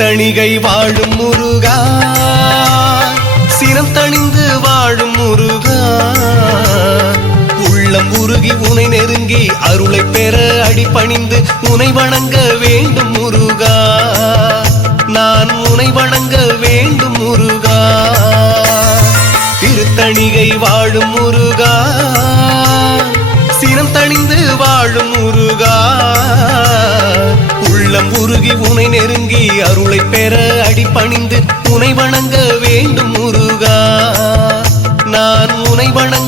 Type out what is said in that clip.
திருத்தணிகை வாழும் முருகா, சினம் தணிந்து வாழும் முருகா, உள்ளம் உருகி உனை நெருங்கி அருளை பெற அடிபணிந்து உனை வணங்க வேண்டும் முருகா, நான் உனை வணங்க வேண்டும் முருகா. திருத்தணிகை வாழும் முருகா, சினம் தணிந்து வாழும் முருகா, உள்ளம் உருகி உனை நெருங்கி அருளை பெற அடிபணிந்து உனை வணங்க வேண்டும் முருகா, நான் உனை வணங்க